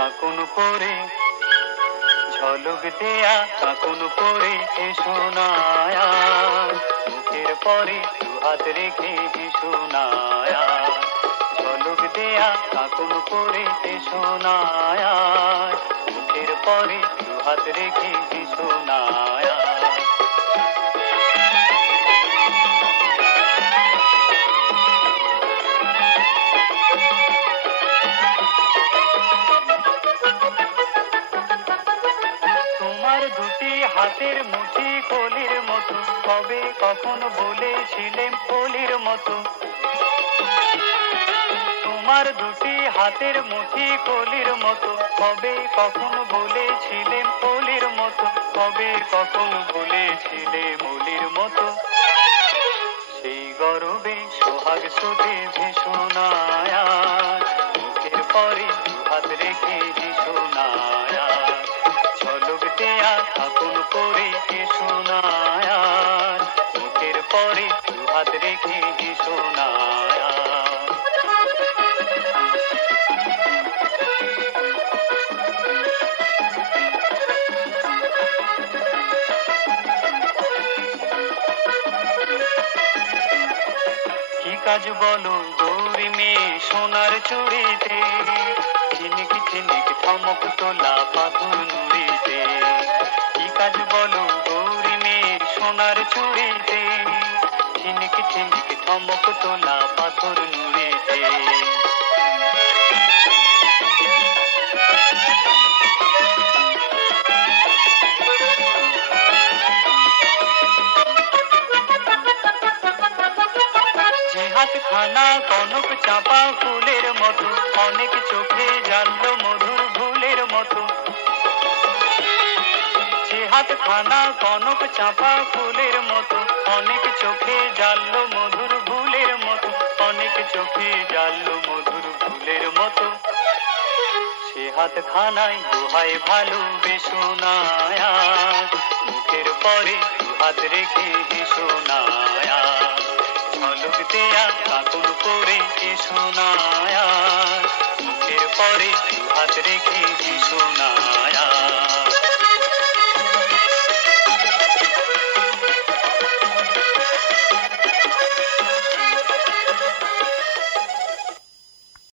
কাকুন পরে ঝলক দেয়া কাকুন পরে শোনায়া মুখের পরে দুহাত রেখে শোনায়া ঝলক দেয়া কাকুন পরে শোনায়া মুখের পরে দুহাত রেখে শোনায়া দুটি হাতের মুঠি কলির মতো কবে কখন বলেছিলেন কলির মতো তোমার দুটি হাতের মুঠি কলির মতো কবে কখন বলেছিলেন কলির মতো কবে কখন বলেছিলে মলির মতো সেই গর্বে সোহাগ সুতে ভীষণায়া মুখের পরে দুহাত রেখে ভীষণায়া ঝলক দেয়া কাকুন পরে শোনায়া মুখের পরে দুহাত রেখে শোনায়া কি কাজ বলো গৌরী মেয়ে সোনার চুড়িতে ঝিনিক ঝিনিক থমক তোলা পাথর নুড়িতে কি কাজ বলো গৌরী মেয়ে সোনার চুড়িতে ঝিনিক ঝিনিক থমক তোলা পাথর নুড়িতে হাত খানা কনক চাপা ফুলের মতো অনেক চোখে জানলো মধুর ভুলের মতো যে হাত খানা কনক চাপা ফুলের মতো অনেক চোখে জানলো মধুর ভুলের মতো অনেক চোখে জানলো মধুর ভুলের মতো সে হাত খানায় দোহায় ভালোবেসোনায়া মুখের পরে দুহাত রেখে শোনায়া ঝলক দেয়া কাকুন পরে শোনায়া মুখের পরে দুহাত রেখে শোনায়া